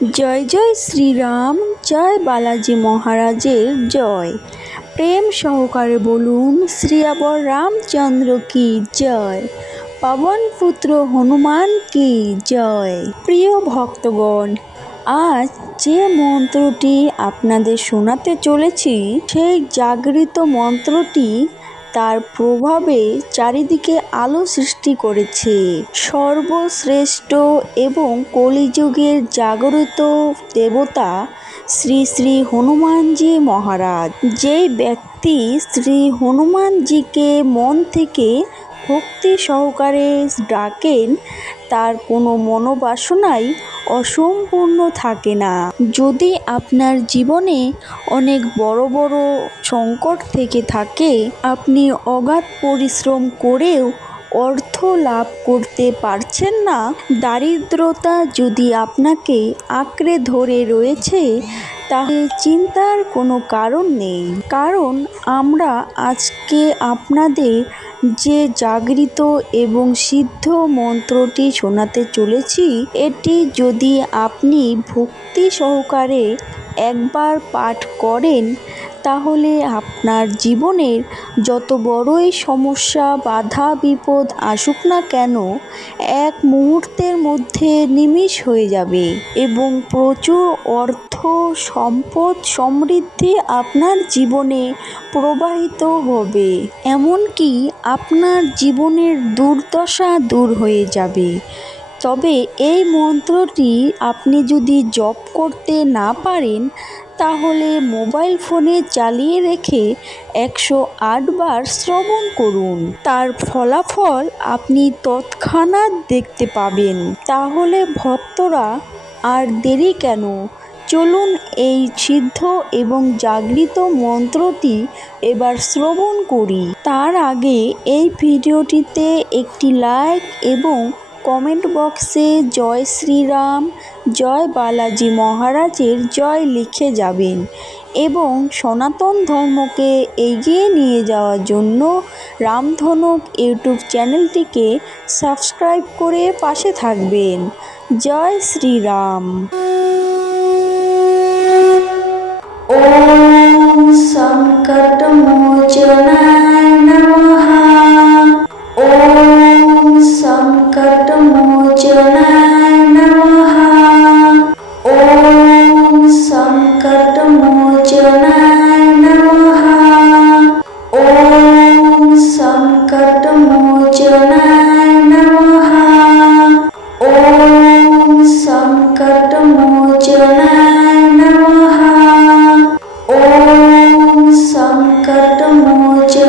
জয় জয় শ্রীরাম, জয় বালাজি মহারাজের জয়। প্রেম সহকারে বলুন শ্রীয়াবর রামচন্দ্র কি জয়, পবন পুত্র হনুমান কি জয়। প্রিয় ভক্তগণ, আজ যে মন্ত্রটি আপনাদের শোনাতে চলেছি সেই জাগৃত মন্ত্রটি তার প্রভাবে চারিদিকে আলো সৃষ্টি করেছে। সর্বশ্রেষ্ঠ এবং কলিযুগের জাগরিত দেবতা শ্রী শ্রী হনুমানজি মহারাজ। যেই ব্যক্তি শ্রী হনুমানজিকে মন থেকে ভক্তি সহকারে ডাকেন তার কোনো মনোবাসনাই অসম্পূর্ণ থাকে না। যদি আপনার জীবনে অনেক বড় বড় সংকট থেকে থাকে, আপনি অগাধ পরিশ্রম করেও অর্থ লাভ করতে পারছেন না, দারিদ্রতা যদি আপনাকে আঁকড়ে ধরে রয়েছে, তাহলে চিন্তার কোনো কারণ নেই। কারণ আমরা আজকে আপনাদের যে জাগৃত এবং সিদ্ধ মন্ত্রটি শোনাতে চলেছি, এটি যদি আপনি ভক্তি সহকারে একবার পাঠ করেন, তাহলে আপনার জীবনের যত বড়ই সমস্যা বাধা বিপদ আসুক না কেন, এক মুহূর্তের মধ্যে নিমিষ হয়ে যাবে এবং প্রচুর অর্থ সম্পদ সমৃদ্ধি আপনার জীবনে প্রবাহিত হবে। এমনকি আপনার জীবনের দুর্দশা দূর হয়ে যাবে। তবে এই মন্ত্রটি আপনি যদি জপ করতে না পারেন, তাহলে মোবাইল ফোনে চালিয়ে রেখে 108 বার শ্রবণ করুন। তার ফলাফল আপনি তৎক্ষণাৎ দেখতে পাবেন। তাহলে ভক্তরা আর দেরি কেন, চলুন এই সিদ্ধ এবং জাগৃত মন্ত্রটি এবার শ্রবণ করি। তার আগে এই ভিডিওটিতে একটি লাইক এবং কমেন্ট বক্সে জয় শ্রীরাম, জয় বালাজি মহারাজের জয় লিখে যাবেন এবং সনাতন ধর্মকে এগিয়ে নিয়ে যাওয়ার জন্য রামধনুক ইউটিউব চ্যানেলটিকে সাবস্ক্রাইব করে পাশে থাকবেন। জয় শ্রীরাম। ওম সংকট মোচনায় নমঃ। ওম সংকট মোচনায় নমঃ। ওম সংকট মোচনায় নমঃ। ওম সংকট মোচনায় নমঃ। ওম সংকট মোচনায় নমঃ। ওম সংকট মোচনায়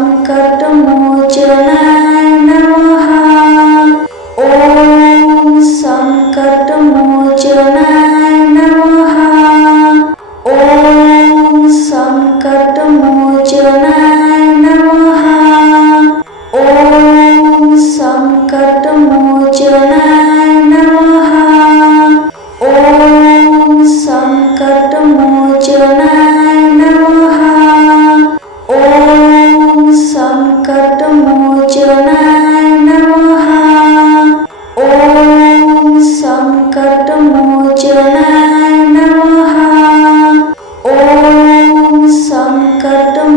संकटमोचनाय नमः। ॐ संकटमोचनाय नमः। ॐ संकटमोचनाय नमः। ॐ संकटमोचनाय नमः। ॐ संकटमोचनाय नमः। ॐ संकटमोचनाय नमः। ॐ संकटमोचनाय नमः। ॐ संकटमोचनाय